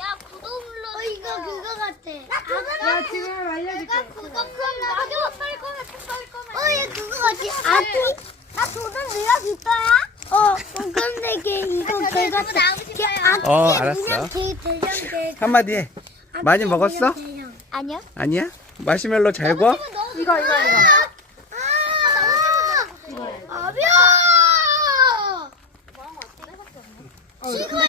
야 구독 눌러. 이거 그거 같아. 야, 지금 알려줄게. 구독 눌러. 빨리 꺼내. 얘 그거 같지? 나 도전 내가 줄 거야? 공감되게 이거 개 같아. 알았어. 개 대장 개. 한마디 해. 많이 먹었어? 아니요. 아니야? 마시멜로 잘 구워? 이거. 아비야!